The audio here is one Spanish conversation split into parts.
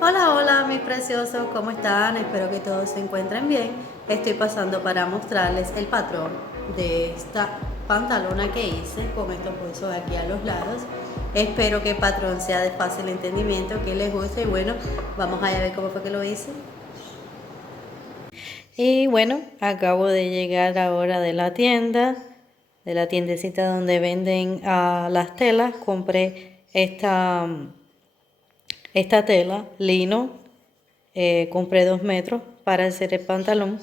Hola, hola mis preciosos, ¿cómo están? Espero que todos se encuentren bien. Estoy pasando para mostrarles el patrón de esta pantalona que hice con estos bolsos aquí a los lados. Espero que el patrón sea de fácil entendimiento, que les guste y bueno, vamos a ver cómo fue que lo hice. Y bueno, acabo de llegar ahora de la tienda, de la tiendecita donde venden las telas. Compré esta tela, lino. Compré 2 metros para hacer el pantalón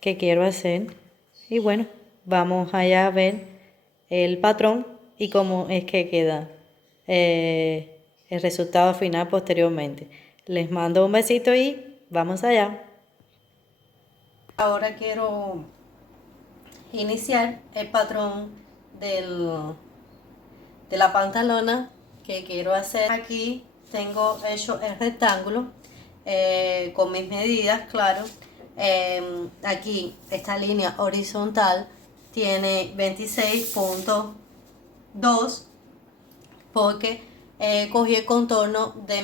que quiero hacer. Y bueno, vamos allá a ver el patrón y cómo es que queda el resultado final posteriormente. Les mando un besito y vamos allá. Ahora quiero iniciar el patrón de la pantalona que quiero hacer. Aquí tengo hecho el rectángulo con mis medidas, claro. Aquí esta línea horizontal tiene 26.2 porque cogí el contorno de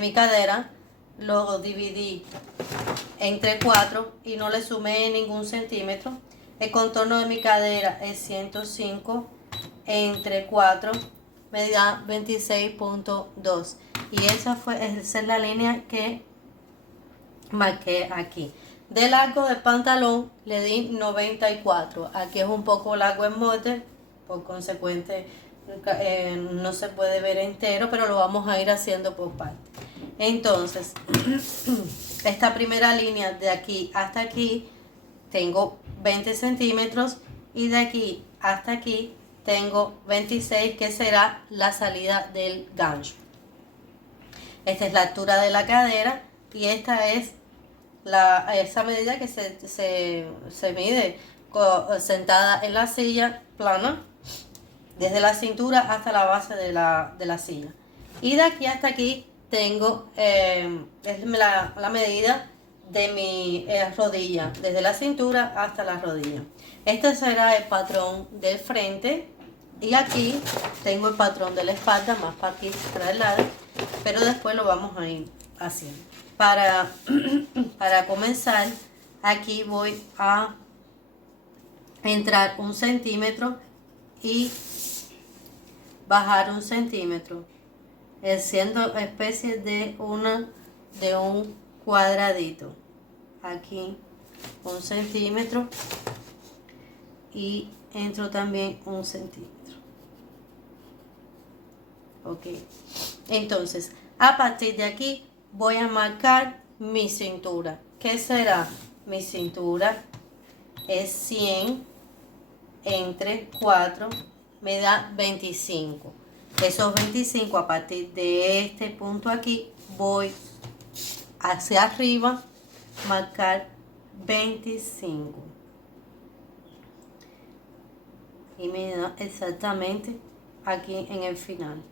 mi cadera, lo dividí entre 4 y no le sumé ningún centímetro. El contorno de mi cadera es 105 entre 4 me da 26.2 y esa es la línea que marqué aquí. De largo del pantalón le di 94. Aquí es un poco largo el molde, por consecuente no se puede ver entero, pero lo vamos a ir haciendo por partes. Entonces, esta primera línea de aquí hasta aquí tengo 20 centímetros y de aquí hasta aquí tengo 26, que será la salida del gancho. Esta es la altura de la cadera y esta es esa medida que se mide sentada en la silla plana, desde la cintura hasta la base de la silla. Y de aquí hasta aquí tengo es la medida de mi rodilla, desde la cintura hasta la rodilla. Este será el patrón del frente y aquí tengo el patrón de la espalda, más para aquí, para el lado, pero después lo vamos a ir haciendo. Para comenzar, aquí voy a entrar 1 centímetro y bajar 1 centímetro, siendo especie de un cuadradito. Aquí 1 centímetro y entro también 1 centímetro. Ok, entonces a partir de aquí voy a marcar mi cintura. ¿Qué será? Mi cintura es 100 entre 4 me da 25. Esos 25 a partir de este punto aquí voy hacia arriba, marcar 25 y me da exactamente aquí en el final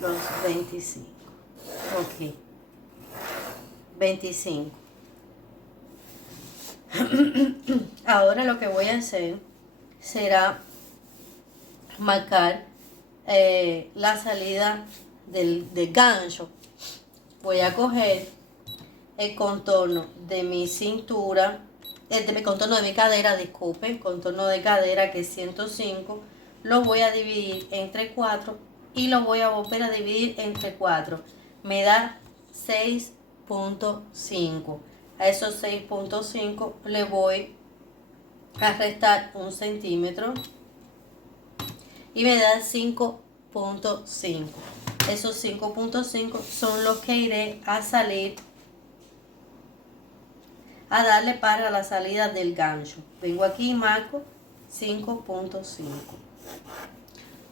los 25. Ok, 25. Ahora lo que voy a hacer será marcar la salida del gancho. Voy a coger el contorno de mi cintura, de mi contorno de mi cadera, disculpen, contorno de cadera que es 105, lo voy a dividir entre 4 y lo voy a volver a dividir entre 4. Me da 6.5. A esos 6.5 le voy a restar 1 centímetro y me da 5.5. Esos 5.5 son los que iré a salir a darle para la salida del gancho. Vengo aquí y marco 5.5.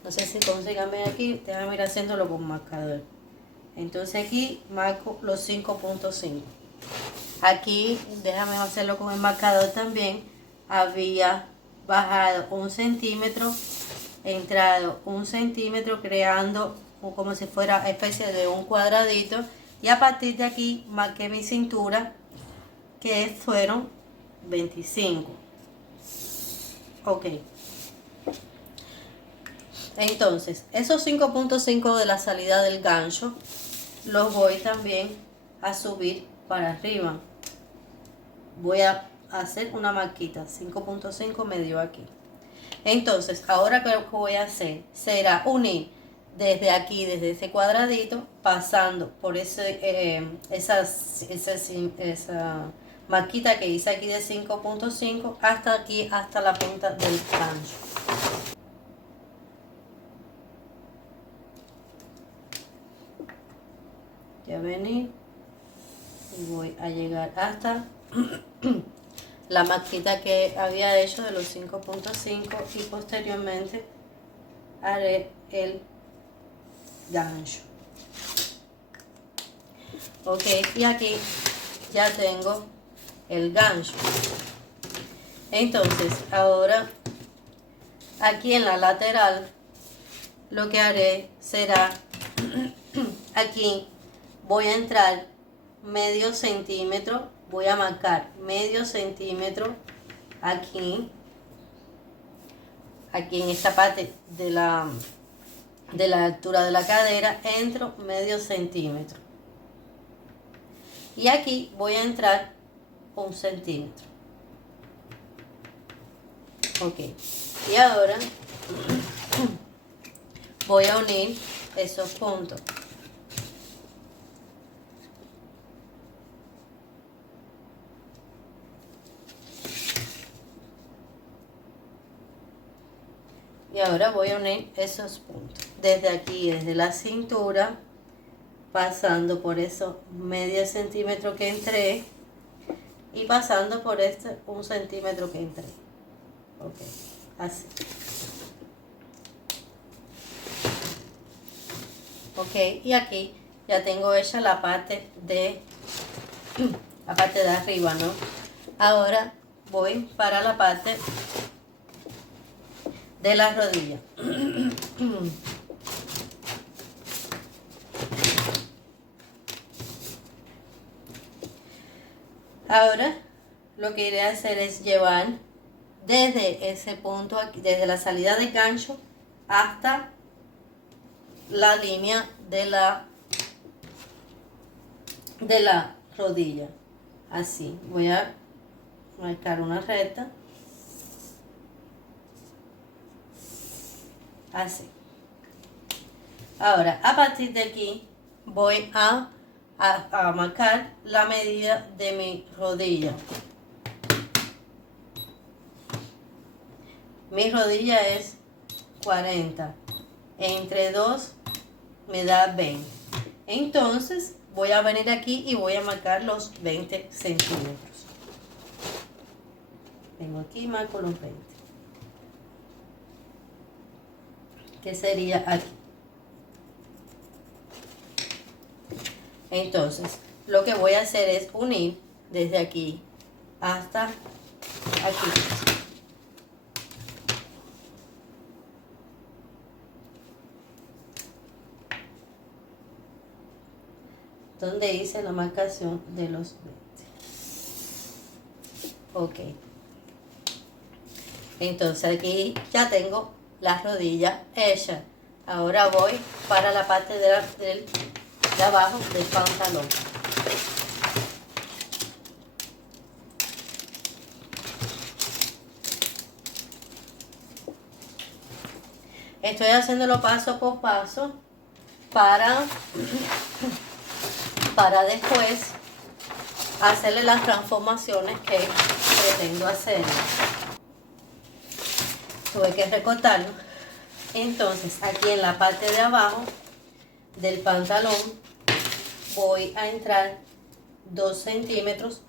No sé si consigan ver aquí, déjame ir haciéndolo con marcador. Entonces aquí marco los 5.5. Aquí déjame hacerlo con el marcador también. Había bajado 1 centímetro, entrado 1 centímetro, creando como si fuera especie de un cuadradito, y a partir de aquí marqué mi cintura, que fueron 25. Ok, Entonces, esos 5.5 de la salida del gancho los voy también a subir para arriba. Voy a hacer una marquita, 5.5 me dio aquí. Entonces, ahora lo que voy a hacer será unir desde aquí, desde ese cuadradito, pasando por esa marquita que hice aquí de 5.5 hasta aquí, hasta la punta del gancho. Ya venir y voy a llegar hasta la marquita que había hecho de los 5.5 y posteriormente haré el gancho. Ok, y aquí ya tengo el gancho. Entonces ahora aquí en la lateral lo que haré será aquí voy a entrar medio centímetro, voy a marcar medio centímetro aquí en esta parte de la altura de la cadera, entro medio centímetro y aquí voy a entrar 1 centímetro. Ok, y ahora voy a unir esos puntos. Y ahora voy a unir esos puntos. Desde aquí, desde la cintura, pasando por esos medio centímetro que entré y pasando por este 1 centímetro que entré. Ok, así. Ok, y aquí ya tengo hecha la parte de arriba, ¿no? Ahora voy para la parte de la rodilla. Ahora lo que iré a hacer es llevar desde ese punto aquí, desde la salida del gancho hasta la línea de la rodilla. Así, voy a marcar una recta. Así. Ahora, a partir de aquí, voy a marcar la medida de mi rodilla. Mi rodilla es 40. Entre 2 me da 20. Entonces, voy a venir aquí y voy a marcar los 20 centímetros. Vengo aquí y marco los 20. Que sería aquí. Entonces, lo que voy a hacer es unir desde aquí hasta aquí. Donde hice la marcación de los 20. Ok. Entonces aquí ya tengo la rodilla hecha. Ahora voy para la parte de abajo del pantalón. Estoy haciéndolo paso por paso para después hacerle las transformaciones que pretendo hacer. Tuve que recortarlo. Entonces aquí en la parte de abajo del pantalón voy a entrar 2 centímetros.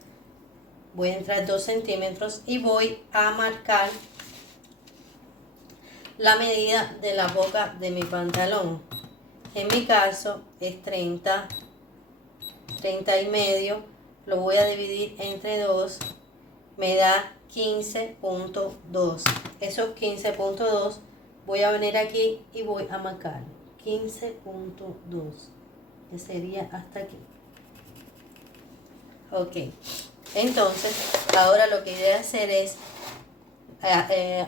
Voy a entrar 2 centímetros y voy a marcar la medida de la boca de mi pantalón. En mi caso es 30 y medio. Lo voy a dividir entre 2. Me da 15.2. Esos 15.2 voy a venir aquí y voy a marcar 15.2, que sería hasta aquí. Ok, entonces ahora lo que iré a hacer es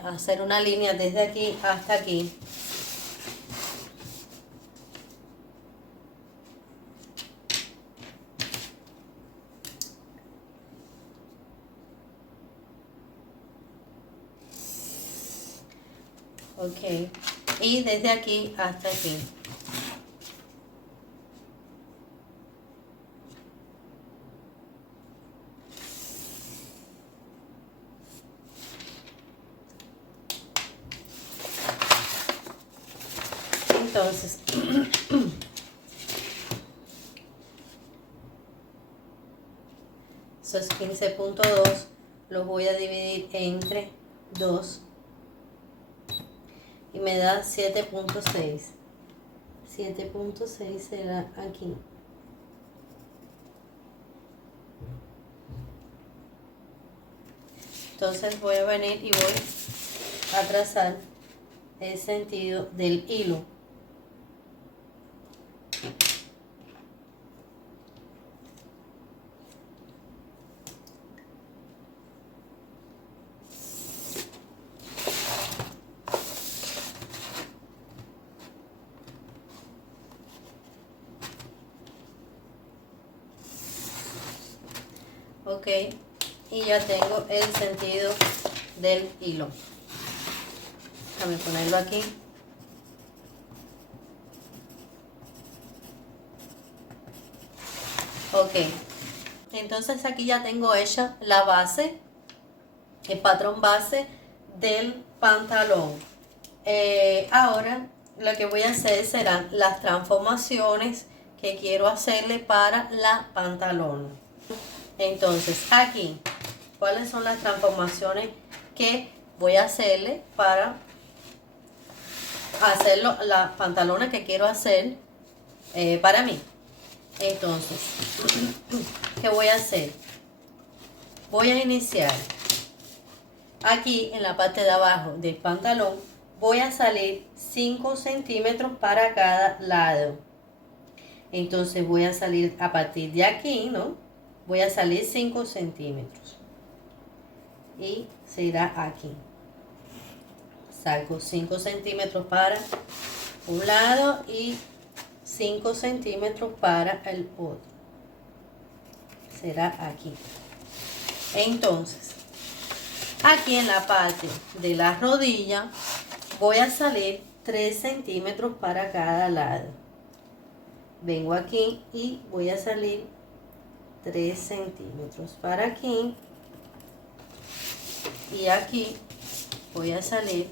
hacer una línea desde aquí hasta aquí, Ok. Y desde aquí hasta aquí. Entonces, esos 15.2 los voy a dividir entre 2 y me da 7.6. 7.6 será aquí. Entonces voy a venir y voy a trazar el sentido del hilo. Ok, y ya tengo el sentido del hilo. Déjame ponerlo aquí. Ok, entonces aquí ya tengo hecha la base, el patrón base del pantalón. Ahora lo que voy a hacer serán las transformaciones que quiero hacerle para la pantalón. Entonces aquí, ¿cuáles son las transformaciones que voy a hacerle para hacerlo, las pantalones que quiero hacer para mí? Entonces, ¿qué voy a hacer? Voy a iniciar aquí en la parte de abajo del pantalón. Voy a salir 5 centímetros para cada lado. Entonces voy a salir a partir de aquí, ¿no? Voy a salir 5 centímetros. Y será aquí. Salgo 5 centímetros para un lado y 5 centímetros para el otro. Será aquí. Entonces, aquí en la parte de la rodilla voy a salir 3 centímetros para cada lado. Vengo aquí y voy a salir 3 centímetros para aquí. Y aquí voy a salir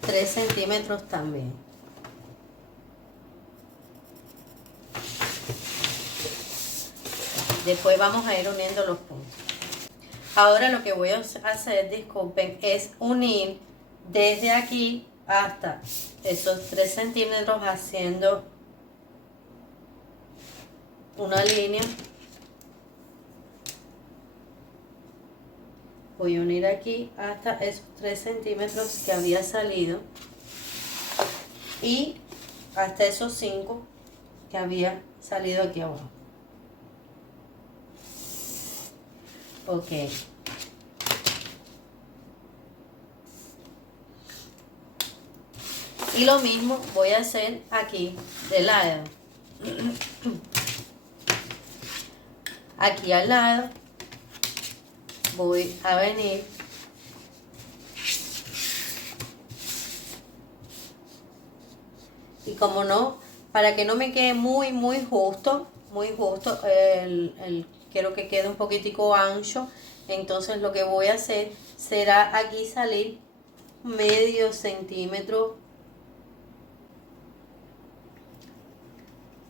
3 centímetros también. Después vamos a ir uniendo los puntos. Ahora lo que voy a hacer, disculpen, es unir desde aquí hasta esos 3 centímetros haciendo una línea. Voy a unir aquí hasta esos 3 centímetros que había salido y hasta esos 5 que había salido aquí abajo. Ok. Y lo mismo voy a hacer aquí de lado. Aquí al lado voy a venir y como no, para que no me quede muy justo, quiero que quede un poquitico ancho, entonces lo que voy a hacer será aquí salir medio centímetro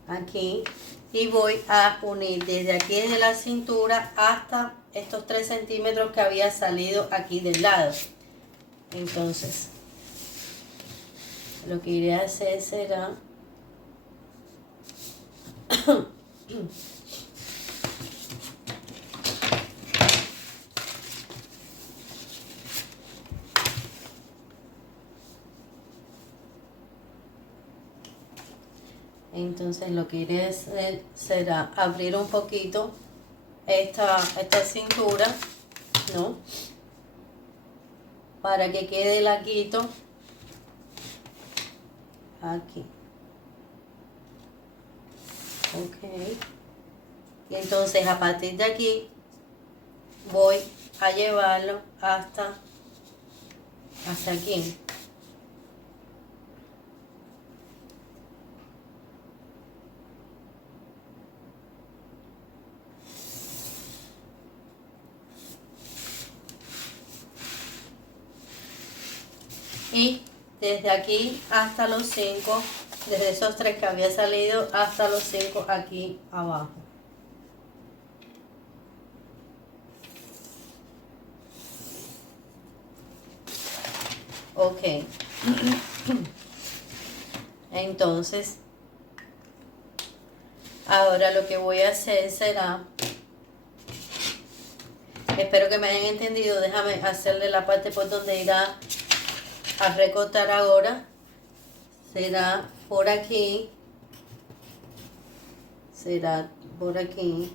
aquí y voy a unir desde aquí de la cintura hasta estos 3 centímetros que había salido aquí del lado. Entonces lo que iré a hacer será entonces lo que iré a hacer será abrir un poquito esta cintura, ¿no? Para que quede larguito aquí. Ok. Y entonces a partir de aquí voy a llevarlo hasta hasta aquí. Y desde aquí hasta los 5, desde esos 3 que había salido hasta los 5 aquí abajo. Ok. Entonces, ahora lo que voy a hacer será, espero que me hayan entendido, déjame hacerle la parte por donde irá a recortar ahora. Será por aquí, será por aquí,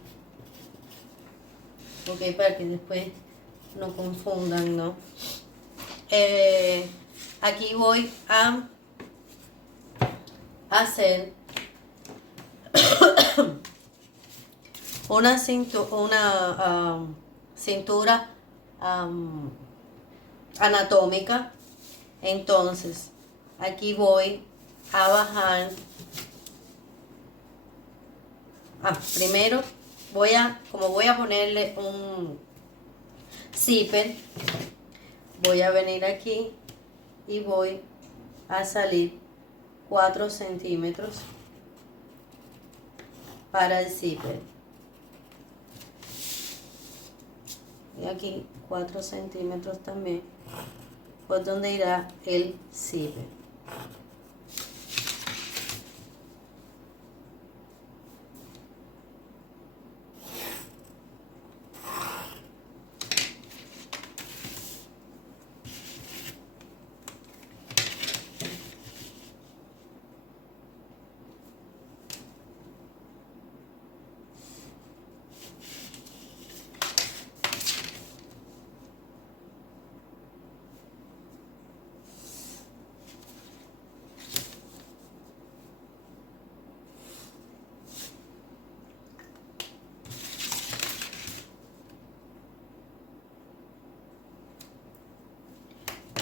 ok, para que después no confundan, ¿no? Aquí voy a hacer una cintura anatómica. Entonces aquí voy a bajar. Primero como voy a ponerle un zipper, voy a venir aquí y voy a salir 4 centímetros para el zipper. Y aquí 4 centímetros también por donde irá el zipper.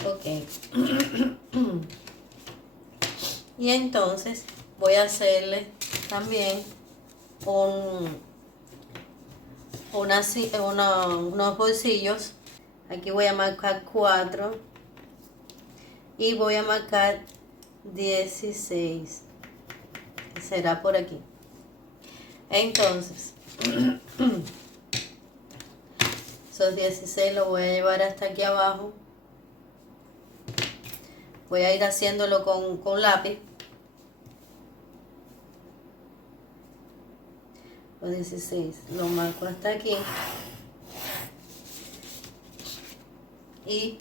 Ok. Y entonces voy a hacerle también unos bolsillos. Aquí voy a marcar 4 y voy a marcar 16. Será por aquí. Entonces, esos 16 los voy a llevar hasta aquí abajo. Voy a ir haciéndolo con lápiz. Los 16 lo marco hasta aquí. Y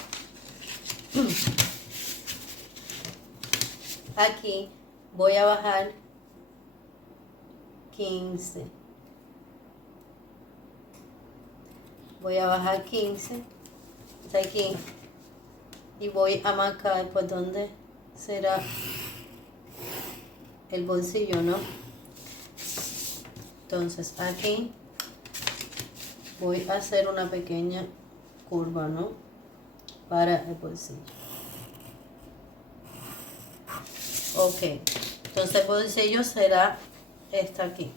aquí voy a bajar 15. Voy a bajar 15 hasta aquí. Y voy a marcar por donde será el bolsillo, ¿no? Entonces aquí voy a hacer una pequeña curva, ¿no? Para el bolsillo. Ok, entonces el bolsillo será esta aquí.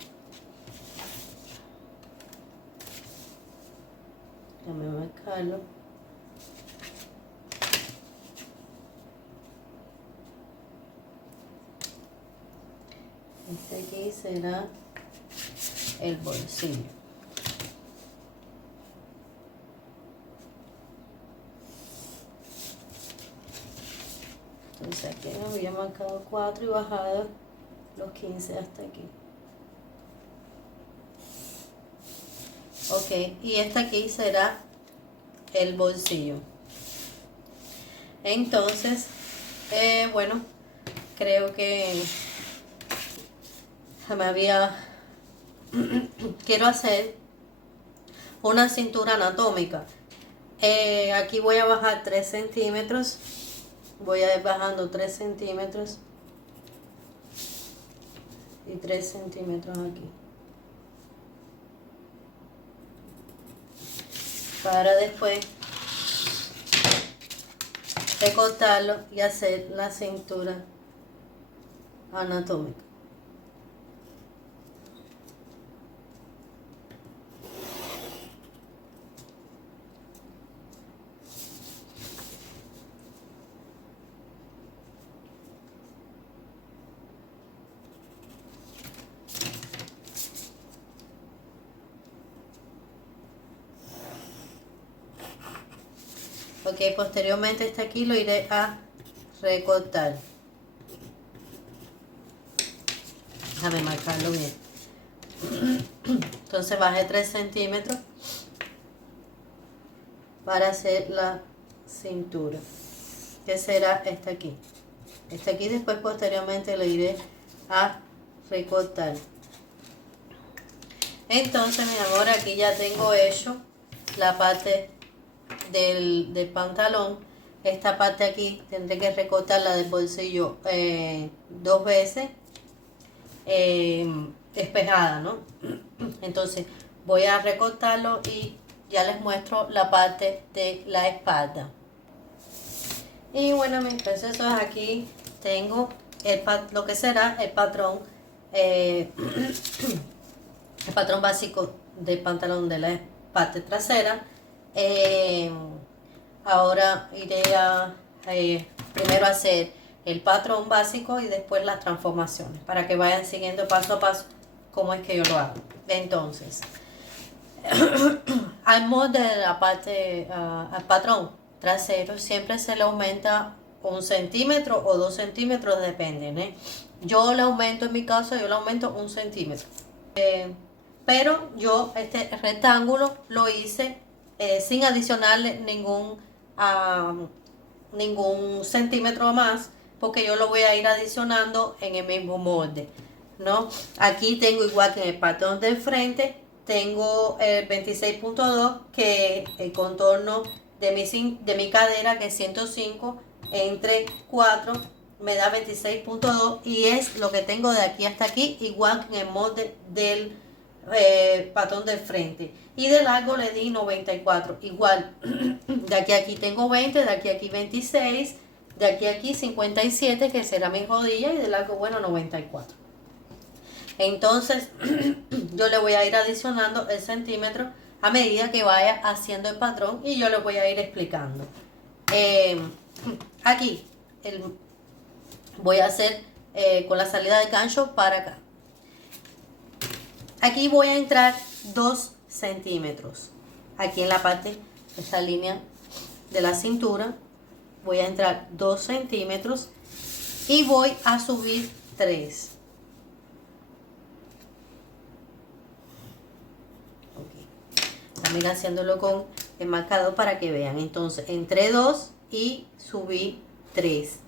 Déjame marcarlo. Este aquí será el bolsillo. Entonces aquí me había marcado 4 y bajado los 15 hasta aquí. Ok, y este aquí será el bolsillo. Entonces, bueno, creo que me había... quiero hacer una cintura anatómica. Aquí voy a bajar 3 centímetros. Voy a ir bajando 3 centímetros. Y 3 centímetros aquí. Para después recortarlo y hacer la cintura anatómica. Ok, posteriormente este aquí lo iré a recortar. Déjame marcarlo bien. Entonces bajé 3 centímetros para hacer la cintura, que será este aquí. Este aquí después posteriormente lo iré a recortar. Entonces, mi amor, aquí ya tengo hecho la parte del pantalón. Esta parte aquí tendré que recortarla del bolsillo 2 veces despejada, ¿no? Entonces voy a recortarlo y ya les muestro la parte de la espalda. Y bueno, mis preciosos, aquí tengo lo que será el patrón el patrón básico del pantalón de la parte trasera. Ahora iré a primero hacer el patrón básico y después las transformaciones para que vayan siguiendo paso a paso cómo es que yo lo hago. Entonces, al molde de la parte, al patrón trasero siempre se le aumenta 1 centímetro o 2 centímetros, depende, ¿eh? Yo le aumento, en mi caso, yo le aumento 1 centímetro. Pero yo este rectángulo lo hice sin adicionarle ningún centímetro más, porque yo lo voy a ir adicionando en el mismo molde, ¿no? Aquí tengo, igual que en el patrón del frente, tengo el 26.2, que el contorno de mi cadera, que es 105 entre 4 me da 26.2, y es lo que tengo de aquí hasta aquí, igual que en el molde del patrón del frente. Y de largo le di 94, igual. De aquí a aquí tengo 20, de aquí a aquí 26, de aquí a aquí 57, que será mi rodilla, y de largo, bueno, 94. Entonces yo le voy a ir adicionando el centímetro a medida que vaya haciendo el patrón, y yo le voy a ir explicando. Aquí voy a hacer con la salida de gancho para acá. Aquí voy a entrar 2 centímetros. Aquí en la parte, esta línea de la cintura, voy a entrar 2 centímetros y voy a subir 3. Okay. También haciéndolo con el marcador para que vean. Entonces, entré 2 y subí 3.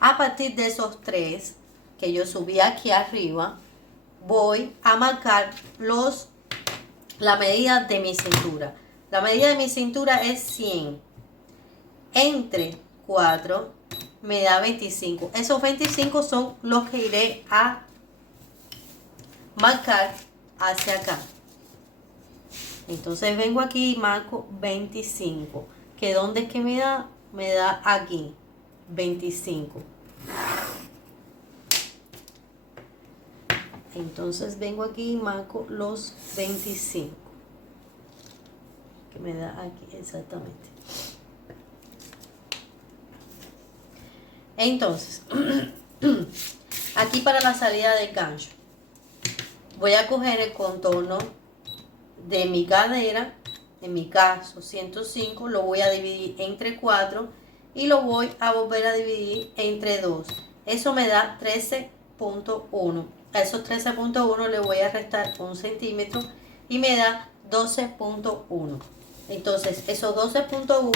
A partir de esos 3 que yo subí aquí arriba, voy a marcar la medida de mi cintura. La medida de mi cintura es 100. Entre 4 me da 25. Esos 25 son los que iré a marcar hacia acá. Entonces vengo aquí y marco 25. ¿Que dónde es que me da? Me da aquí 25. Entonces vengo aquí y marco los 25. Que me da aquí exactamente. Entonces, aquí para la salida del gancho, voy a coger el contorno de mi cadera, en mi caso 105, lo voy a dividir entre 4 y lo voy a volver a dividir entre 2. Eso me da 13.1. A esos 13.1 le voy a restar 1 centímetro y me da 12.1. Entonces, esos 12.1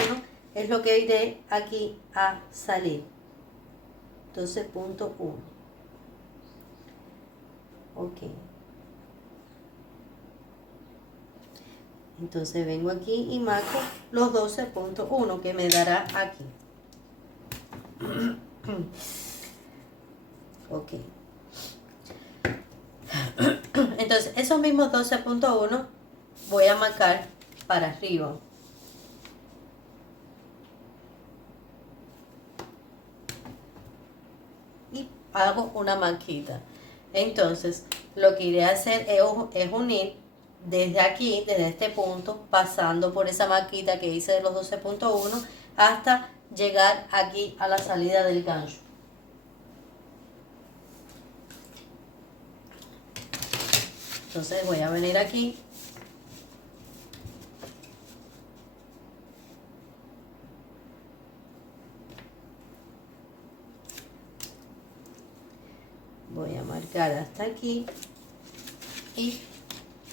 es lo que iré aquí a salir. 12.1. Ok. Entonces vengo aquí y marco los 12.1 que me dará aquí. Ok. Entonces esos mismos 12.1 voy a marcar para arriba. hago una marquita. Entonces lo que iré a hacer es unir desde aquí, desde este punto, pasando por esa marquita que hice de los 12.1 hasta llegar aquí a la salida del gancho. Entonces voy a venir aquí. Voy a marcar hasta aquí y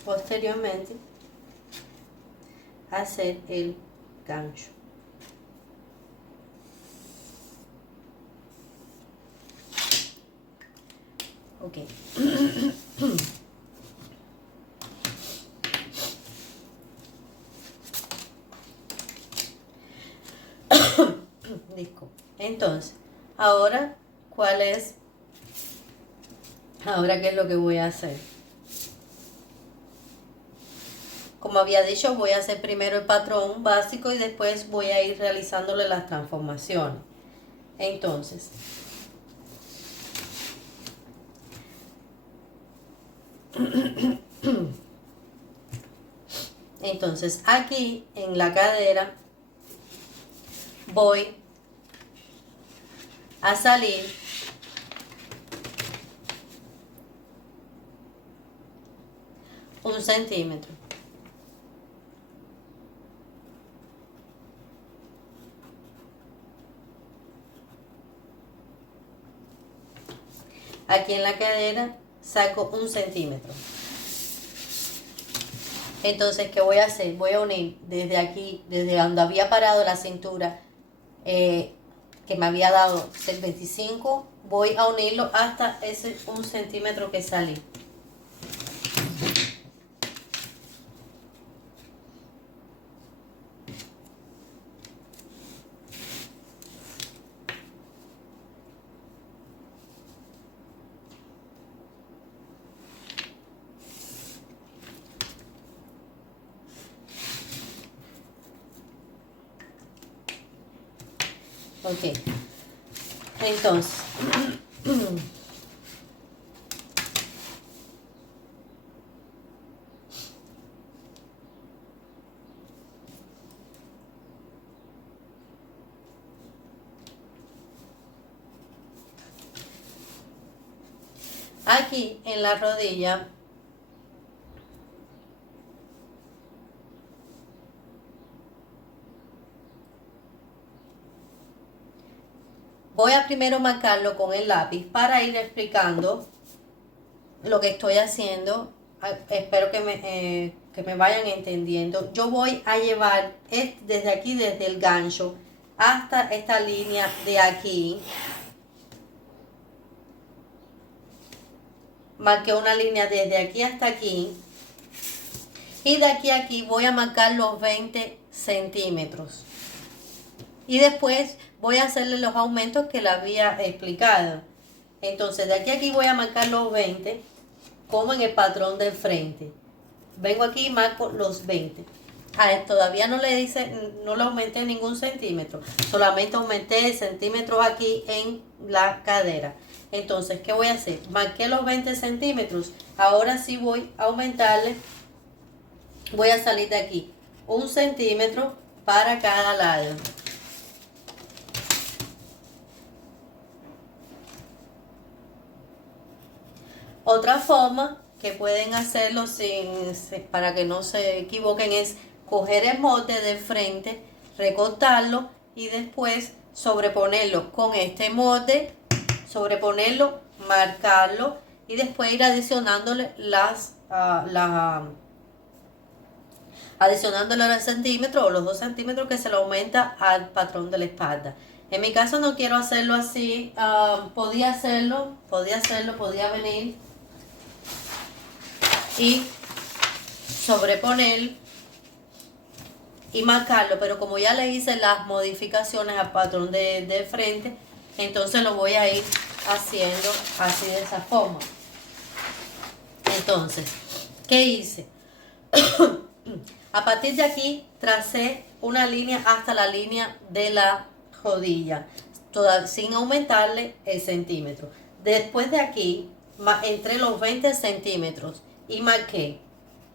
posteriormente hacer el gancho. Ok. Disco. Entonces, ahora, ahora qué es lo que voy a hacer? Como había dicho, voy a hacer primero el patrón básico y después voy a ir realizándole las transformaciones. Entonces aquí en la cadera voy a salir un centímetro. Aquí en la cadera saco un centímetro. Entonces, ¿qué voy a hacer? Voy a unir desde aquí, desde donde había parado la cintura, que me había dado 25, voy a unirlo hasta ese 1 centímetro que salí. Ok, entonces aquí en la rodilla voy a primero marcarlo con el lápiz para ir explicando lo que estoy haciendo. Espero que me vayan entendiendo. Yo voy a llevar desde aquí, desde el gancho hasta esta línea de aquí. Marqué una línea desde aquí hasta aquí. Y de aquí a aquí voy a marcar los 20 centímetros. Y después voy a hacerle los aumentos que le había explicado. Entonces de aquí a aquí voy a marcar los 20 como en el patrón del frente. Vengo aquí y marco los 20. Todavía no le aumenté ningún centímetro. Solamente aumenté centímetros aquí en la cadera. Entonces, ¿qué voy a hacer? Marqué los 20 centímetros. Ahora sí voy a aumentarle. Voy a salir de aquí 1 centímetro para cada lado. Otra forma que pueden hacerlo para que no se equivoquen es coger el molde de frente, recortarlo y después sobreponerlo con este molde, sobreponerlo, marcarlo y después ir adicionándole adicionándole los centímetros o los 2 centímetros que se le aumenta al patrón de la espalda. En mi caso no quiero hacerlo así, podía venir y sobreponer y marcarlo, pero como ya le hice las modificaciones al patrón de frente, entonces lo voy a ir haciendo así de esa forma. Entonces, ¿qué hice? A partir de aquí tracé una línea hasta la línea de la rodilla, sin aumentarle el centímetro. Después de aquí, entré los 20 centímetros y marqué.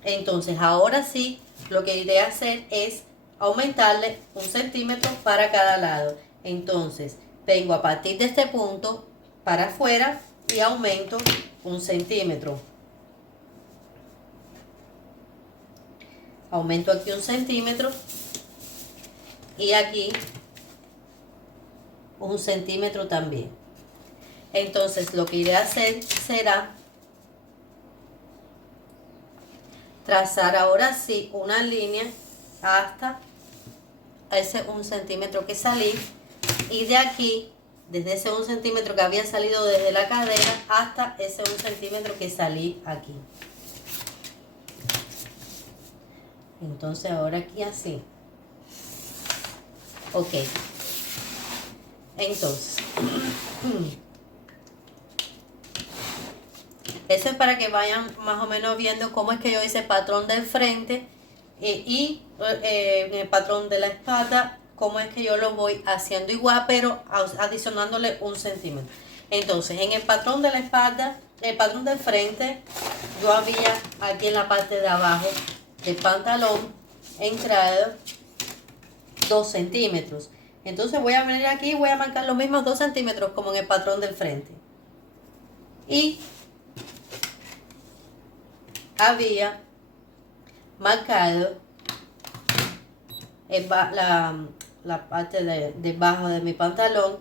Entonces, ahora sí, lo que iré a hacer es aumentarle 1 centímetro para cada lado. Entonces, vengo a partir de este punto para afuera y aumento 1 centímetro. Aumento aquí 1 centímetro y aquí 1 centímetro también. Entonces lo que iré a hacer será trazar ahora sí una línea hasta ese 1 centímetro que salí, y de aquí, desde ese 1 centímetro que había salido desde la cadera hasta ese 1 centímetro que salí aquí. Entonces ahora aquí así. Ok. Entonces eso es para que vayan más o menos viendo cómo es que yo hice el patrón del frente y el patrón de la espalda, cómo es que yo lo voy haciendo igual, pero adicionándole 1 centímetro. Entonces, en el patrón de la espalda, el patrón del frente, yo había aquí en la parte de abajo del pantalón entrado 2 centímetros. Entonces voy a venir aquí y voy a marcar los mismos 2 centímetros como en el patrón del frente. Y había marcado la parte debajo de mi pantalón,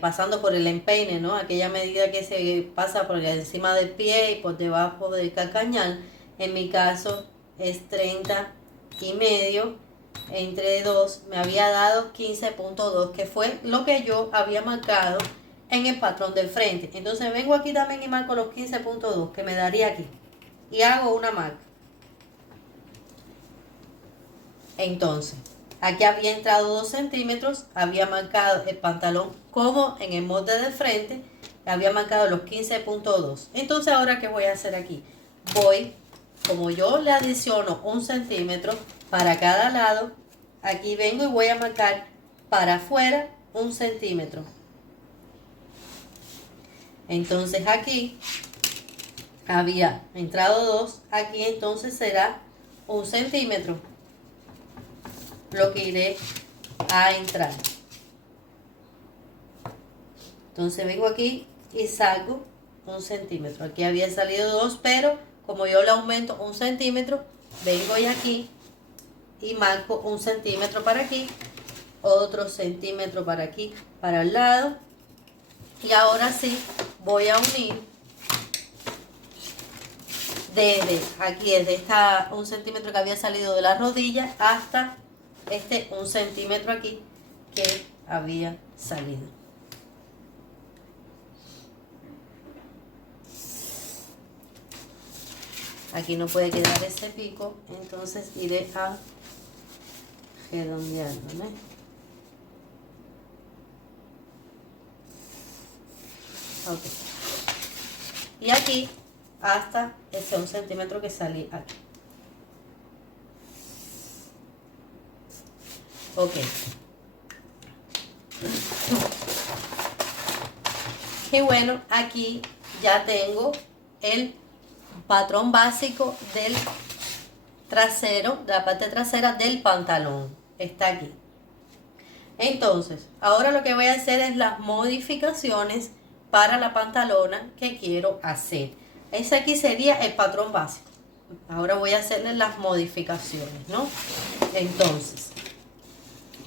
pasando por el empeine, ¿no? Aquella medida que se pasa por encima del pie y por debajo del calcañal. En mi caso es 30,5. Entre 2 me había dado 15,2, que fue lo que yo había marcado en el patrón del frente. Entonces vengo aquí también y marco los 15,2 que me daría aquí y hago una marca. Entonces aquí había entrado 2 centímetros, había marcado el pantalón como en el molde del frente, había marcado los 15,2. Entonces ahora, ¿qué voy a hacer aquí? Voy, como yo le adiciono 1 centímetro para cada lado, aquí vengo y voy a marcar para afuera 1 centímetro. Entonces aquí había entrado 2, aquí entonces será 1 centímetro lo que iré a entrar. Entonces vengo aquí y saco 1 centímetro. Aquí había salido 2, pero como yo le aumento 1 centímetro, vengo y aquí y marco 1 centímetro para aquí, otro centímetro para aquí, para el lado. Y ahora sí voy a unir desde aquí, desde esta 1 centímetro que había salido de la rodilla hasta este 1 centímetro aquí que había salido. Aquí no puede quedar ese pico, entonces iré a redondeándome. Ok. Y aquí hasta ese 1 centímetro que salí aquí. Ok. Y bueno, aquí ya tengo el patrón básico del trasero, de la parte trasera del pantalón. Está aquí. Entonces, ahora lo que voy a hacer es las modificaciones para la pantalona que quiero hacer. Ese aquí sería el patrón básico. Ahora voy a hacerle las modificaciones, ¿no? Entonces,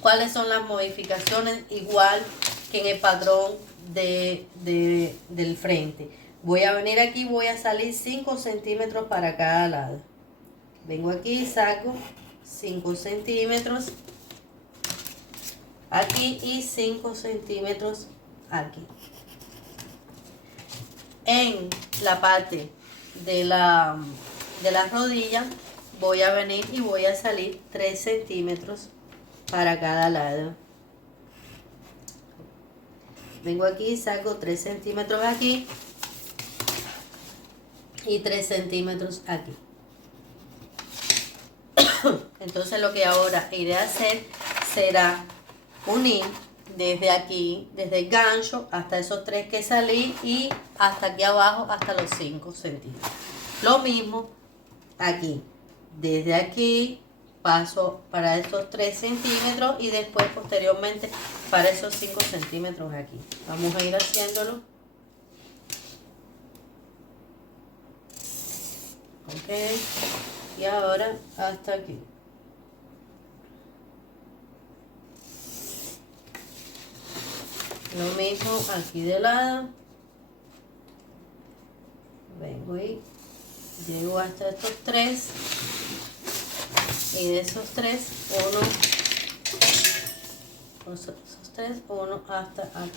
¿cuáles son las modificaciones? Igual que en el patrón del frente. Voy a venir aquí, voy a salir 5 centímetros para cada lado. Vengo aquí y saco 5 centímetros aquí y 5 centímetros aquí. En la parte de la rodilla voy a venir y voy a salir 3 centímetros para cada lado. Vengo aquí y saco 3 centímetros aquí y 3 centímetros aquí. Entonces lo que ahora iré a hacer será unir desde aquí, desde el gancho hasta esos 3 que salí y hasta aquí abajo hasta los 5 centímetros. Lo mismo aquí, desde aquí paso para esos 3 centímetros y después posteriormente para esos 5 centímetros aquí. Vamos a ir haciéndolo. Ok, y ahora hasta aquí. Lo mismo aquí de lado. Vengo y llego hasta estos 3. Y de esos 3, uno hasta aquí.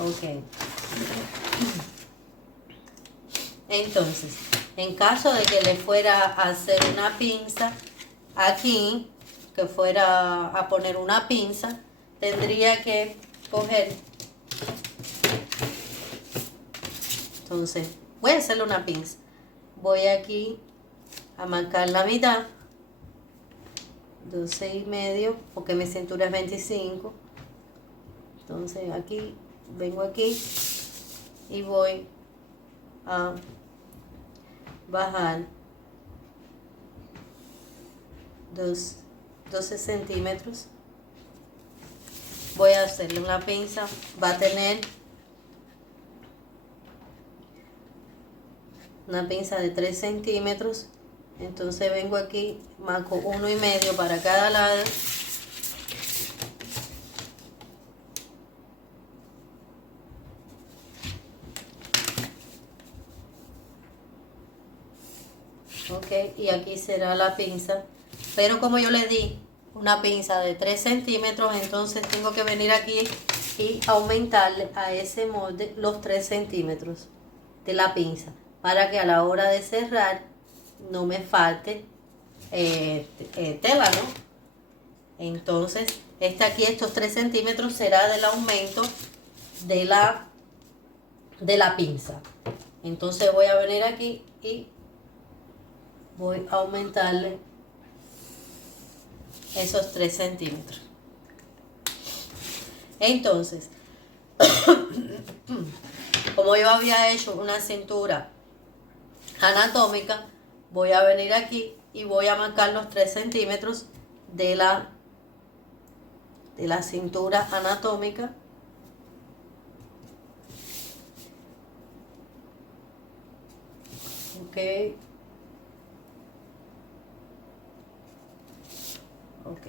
Ok. Entonces, en caso de que le fuera a hacer una pinza aquí, que fuera a poner una pinza, tendría que coger. Entonces, voy a hacerle una pinza. Voy aquí a marcar la mitad, 12,5, porque mi cintura es 25. Entonces aquí, vengo aquí y voy a bajar 12 centímetros. Voy a hacerle una pinza, va a tener una pinza de 3 centímetros. Entonces vengo aquí, marco 1,5 para cada lado. Ok, y aquí será la pinza, pero como yo le di una pinza de 3 centímetros, entonces tengo que venir aquí y aumentarle a ese molde los 3 centímetros de la pinza, para que a la hora de cerrar no me falte tela, ¿no? Entonces, estos 3 centímetros será del aumento de la pinza. Entonces voy a venir aquí y voy a aumentarle esos 3 centímetros. Entonces, como yo había hecho una cintura anatómica, voy a venir aquí y voy a marcar los 3 centímetros de la cintura anatómica. Ok. Ok.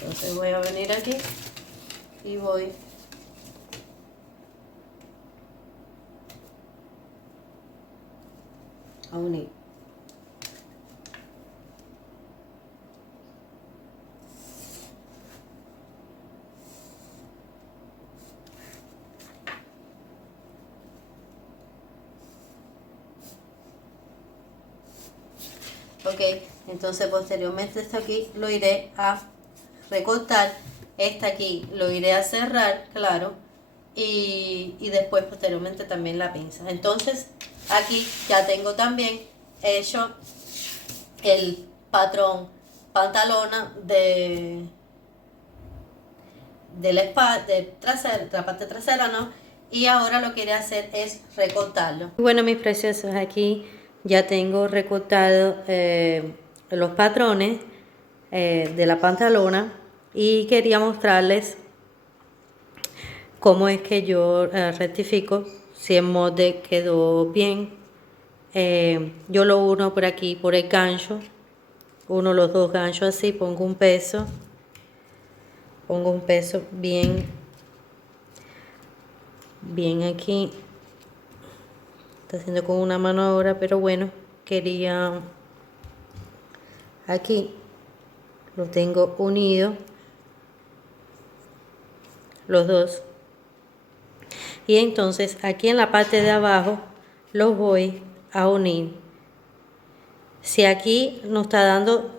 Entonces voy a venir aquí y voy a unir. Ok, entonces posteriormente esto aquí lo iré a recortar, este aquí lo iré a cerrar, claro, y después posteriormente también la pinza. Entonces aquí ya tengo también hecho el patrón pantalona de la espalda, de la parte trasera, ¿no? Y ahora lo que iré a hacer es recortarlo. Bueno, mis preciosos, aquí ya tengo recortado los patrones de la pantalona y quería mostrarles cómo es que yo rectifico si el molde quedó bien. Yo lo uno por aquí, por el gancho, uno los dos ganchos así, pongo un peso bien aquí. Está haciendo con una mano ahora, pero bueno, quería aquí lo tengo unido los dos, y entonces aquí en la parte de abajo los voy a unir. Si aquí no está dando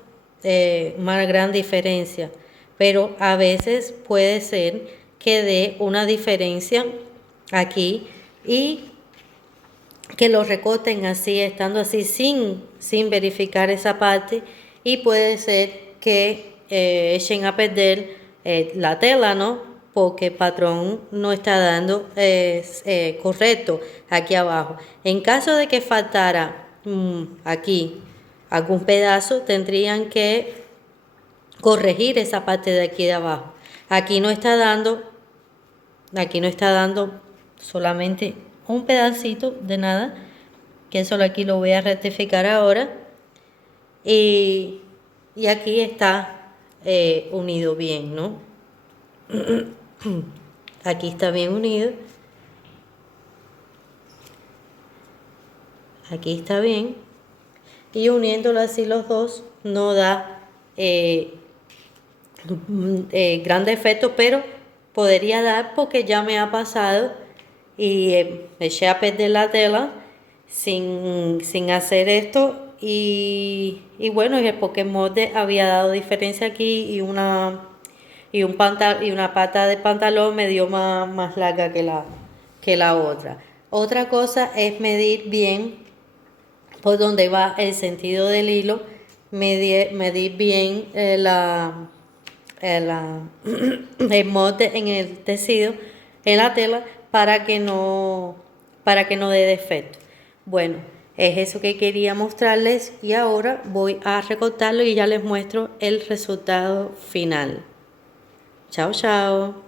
una gran diferencia, pero a veces puede ser que dé una diferencia aquí y que lo recorten así, estando así sin verificar esa parte, y puede ser que echen a perder la tela, ¿no? Porque el patrón no está dando correcto aquí abajo. En caso de que faltara aquí algún pedazo, tendrían que corregir esa parte de aquí de abajo. Aquí no está dando solamente un pedacito de nada, que solo aquí lo voy a rectificar ahora, y aquí está unido bien, ¿no? Aquí está bien unido, aquí está bien, y uniéndolo así los dos no da gran efecto, pero podría dar, porque ya me ha pasado y eché a perder la tela sin hacer esto, y bueno, es porque el molde había dado diferencia aquí, y una pata de pantalón me dio más larga que la otra. Otra cosa es medir bien por dónde va el sentido del hilo, medir bien el molde en el tejido, en la tela, para que no dé defecto. Bueno, es eso que quería mostrarles, y ahora voy a recortarlo y ya les muestro el resultado final. Chao, chao.